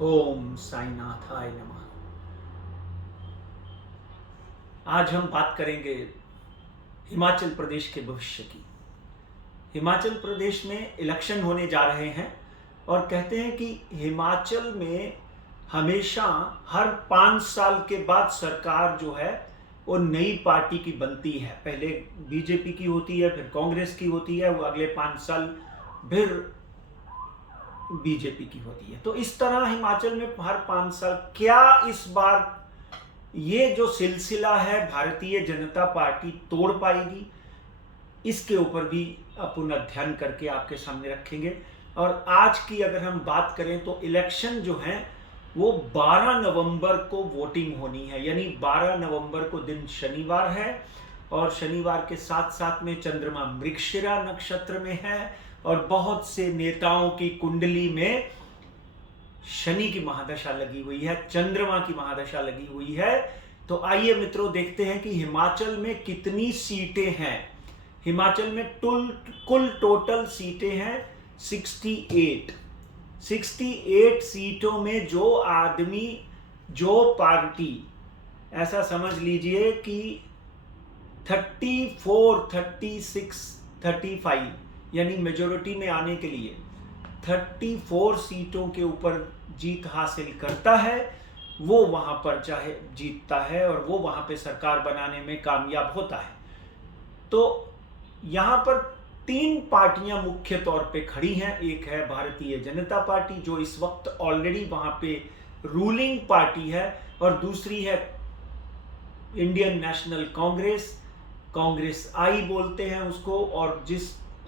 ओम साईनाथाय नमः। आज हम बात करेंगे हिमाचल प्रदेश के भविष्य की। हिमाचल प्रदेश में इलेक्शन होने जा रहे हैं और कहते हैं कि हिमाचल में हमेशा हर 5 साल के बाद सरकार जो है वो नई पार्टी की बनती है। पहले बीजेपी की होती है, फिर कांग्रेस की होती है, वो अगले 5 साल फिर बीजेपी की होती है। तो इस तरह हिमाचल में हर 5 साल क्या इस बार ये जो सिलसिला है भारतीय जनता पार्टी तोड़ पाएगी, इसके ऊपर भी अपन अध्ययन करके आपके सामने रखेंगे। और आज की अगर हम बात करें तो इलेक्शन जो है वो 12 नवंबर को वोटिंग होनी है, यानी 12 नवंबर को दिन शनिवार है और शनिवार के साथ साथ में चंद्रमा मृगशिरा नक्षत्र में है और बहुत से नेताओं की कुंडली में शनि की महादशा लगी हुई है, चंद्रमा की महादशा लगी हुई है। तो आइए मित्रों देखते हैं कि हिमाचल में कितनी सीटें हैं। हिमाचल में कुल टोटल सीटें हैं 68। 68 सीटों में जो आदमी, जो पार्टी, ऐसा समझ लीजिए कि 34, 36, 35 यानी मेजोरिटी में आने के लिए 34 सीटों के ऊपर जीत हासिल करता है, वो वहां पर चाहे जीतता है और वो वहां पे सरकार बनाने में कामयाब होता है। तो यहां पर 3 पार्टियां मुख्य तौर पे खड़ी हैं। एक है भारतीय जनता पार्टी जो इस वक्त ऑलरेडी वहां पे रूलिंग पार्टी है, और दूसरी है इंडियन नेशनल कांग्रेस, कांग्रेस आई बोलते हैं उसको,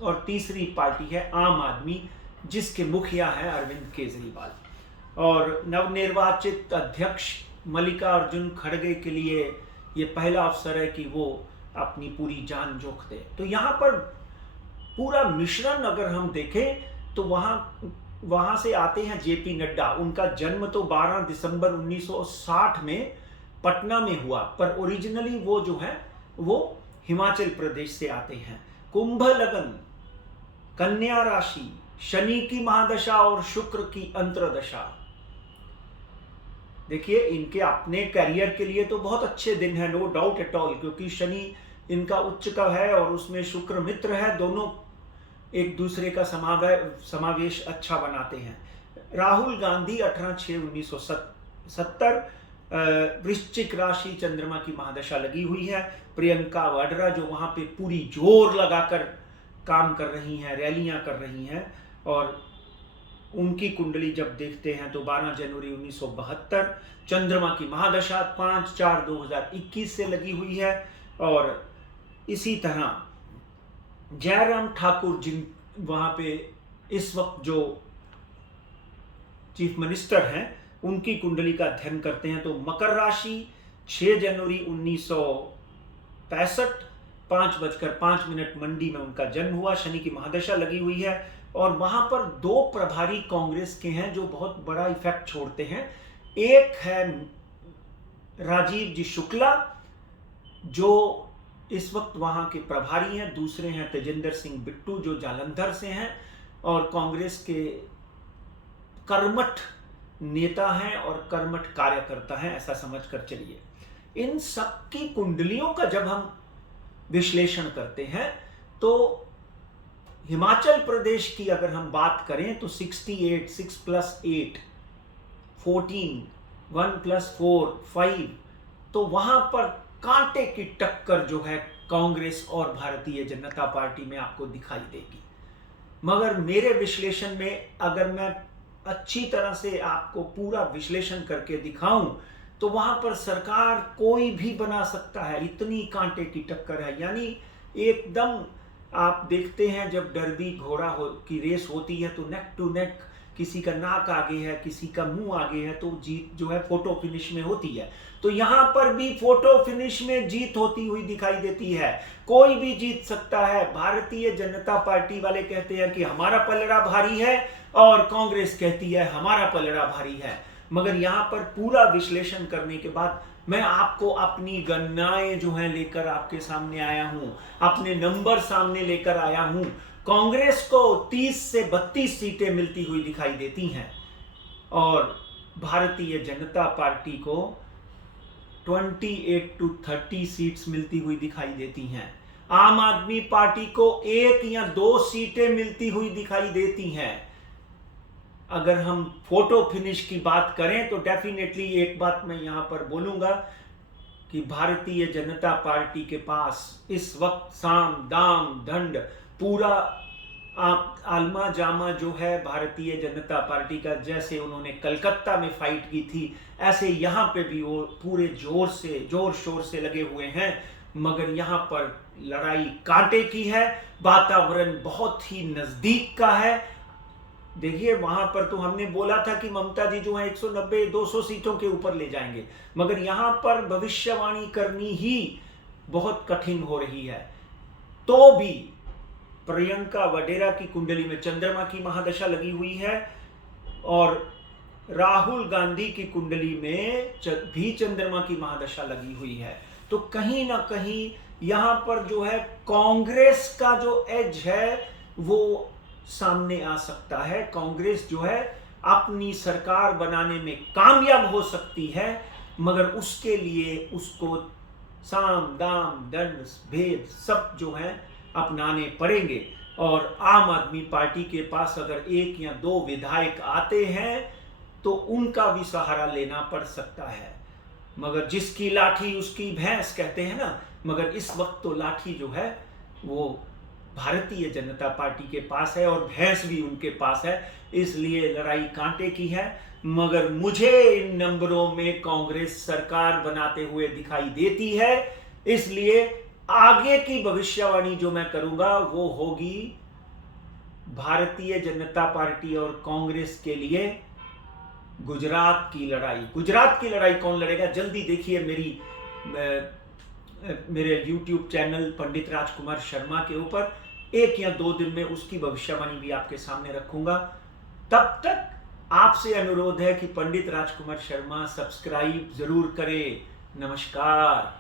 और तीसरी पार्टी है आम आदमी जिसके मुखिया हैं अरविंद केजरीवाल। और नवनिर्वाचित अध्यक्ष मल्लिकार्जुन खड़गे के लिए ये पहला अवसर है कि वो अपनी पूरी जान जोख दे। तो यहाँ पर पूरा मिश्रण अगर हम देखें तो वहां से आते हैं जेपी नड्डा। उनका जन्म तो 12 दिसंबर 1960 में पटना में हुआ, पर ओरिजिनली वो जो है वो हिमाचल प्रदेश से आते हैं। कुंभ लगन, कन्या राशि, शनि की महादशा और शुक्र की अंतर्दशा। देखिए इनके अपने करियर के लिए तो बहुत अच्छे दिन है, नो डाउट एट ऑल, क्योंकि शनि इनका उच्च का है और उसमें शुक्र मित्र है, दोनों एक दूसरे का समावेश अच्छा बनाते हैं। राहुल गांधी 18/6/1970, वृश्चिक राशि, चंद्रमा की महादशा लगी हुई है। प्रियंका वाड्रा जो वहां पे पूरी जोर लगाकर काम कर रही हैं, रैलियां कर रही हैं, और उनकी कुंडली जब देखते हैं तो 12 जनवरी 1972, चंद्रमा की महादशा 5/4/2021 से लगी हुई है। और इसी तरह जयराम ठाकुर जिन वहां पे इस वक्त जो चीफ मिनिस्टर हैं, उनकी कुंडली का अध्ययन करते हैं तो मकर राशि, 6 जनवरी 1965, 5:05 मंडी में उनका जन्म हुआ, शनि की महादशा लगी हुई है। और वहां पर 2 प्रभारी कांग्रेस के हैं जो बहुत बड़ा इफेक्ट छोड़ते हैं। एक है राजीव जी शुक्ला जो इस वक्त वहां के प्रभारी हैं, दूसरे हैं तेजिंदर सिंह बिट्टू जो जालंधर से हैं और कांग्रेस के कर्मठ नेता हैं और कर्मठ कार्यकर्ता हैं, ऐसा समझकर चलिए। इन सबकी कुंडलियों का जब हम विश्लेषण करते हैं तो हिमाचल प्रदेश की अगर हम बात करें तो 68, 6 + 8 14, 1 + 4 5, तो वहां पर कांटे की टक्कर जो है कांग्रेस और भारतीय जनता पार्टी में आपको दिखाई देगी। मगर मेरे विश्लेषण में अगर मैं अच्छी तरह से आपको पूरा विश्लेषण करके दिखाऊं तो वहां पर सरकार कोई भी बना सकता है, इतनी कांटे की टक्कर है। यानी एकदम आप देखते हैं जब डर्बी घोड़ा की रेस होती है तो नेक टू नेक, किसी का नाक आगे है, किसी का मुंह आगे है, तो जीत जो है फोटो फिनिश में होती है। तो यहां पर भी फोटो फिनिश में जीत होती हुई दिखाई देती है, कोई भी जीत सकता है। भारतीय जनता पार्टी वाले कहते हैं कि हमारा पलड़ा भारी है और कांग्रेस कहती है हमारा पलड़ा भारी है। मगर यहां पर पूरा विश्लेषण करने के बाद मैं आपको अपनी गणनाएं जो हैं लेकर आपके सामने आया हूं, अपने नंबर सामने लेकर आया हूं। कांग्रेस को 30 से 32 सीटें मिलती हुई दिखाई देती हैं और भारतीय जनता पार्टी को 28 to 30 सीट्स मिलती हुई दिखाई देती हैं। आम आदमी पार्टी को 1 या 2 सीटें मिलती हुई दिखाई देती हैं। अगर हम फोटो फिनिश की बात करें तो डेफिनेटली एक बात मैं यहां पर बोलूंगा कि भारतीय जनता पार्टी के पास इस वक्त साम दाम दंड पूरा आलमा जामा जो है भारतीय जनता पार्टी का, जैसे उन्होंने कलकत्ता में फाइट की थी ऐसे यहां पे भी वो पूरे जोर शोर से लगे हुए हैं। मगर यहां पर लड़ाई कांटे की है, वातावरण बहुत ही नजदीक का है। देखिए वहां पर तो हमने बोला था कि ममता जी जो है 190-200 सीटों के ऊपर ले जाएंगे, मगर यहां पर भविष्यवाणी करनी ही बहुत कठिन हो रही है। तो भी प्रियंका वडेरा की कुंडली में चंद्रमा की महादशा लगी हुई है और राहुल गांधी की कुंडली में भी चंद्रमा की महादशा लगी हुई है। तो कहीं ना कहीं यहां पर जो है कांग्रेस का जो एज है वो सामने आ सकता है। कांग्रेस जो है अपनी सरकार बनाने में कामयाब हो सकती है, मगर उसके लिए उसको साम दाम दंड भेद सब जो है अपनाने पड़ेंगे। और आम आदमी पार्टी के पास अगर 1 या 2 विधायक आते हैं तो उनका भी सहारा लेना पड़ सकता है। मगर जिसकी लाठी उसकी भैंस कहते हैं ना, मगर इस वक्त तो लाठी जो है वो भारतीय जनता पार्टी के पास है और भैंस भी उनके पास है, इसलिए लड़ाई कांटे की है। मगर मुझे इन नंबरों में कांग्रेस सरकार बनाते हुए दिखाई देती है, इसलिए आगे की भविष्यवाणी जो मैं करूंगा वो होगी भारतीय जनता पार्टी और कांग्रेस के लिए गुजरात की लड़ाई। गुजरात की लड़ाई कौन लड़ेगा, जल्दी देखिए मेरे YouTube चैनल पंडित राजकुमार शर्मा के ऊपर। 1 या 2 दिन में उसकी भविष्यवाणी भी आपके सामने रखूंगा। तब तक आपसे अनुरोध है कि पंडित राजकुमार शर्मा सब्सक्राइब जरूर करें। नमस्कार।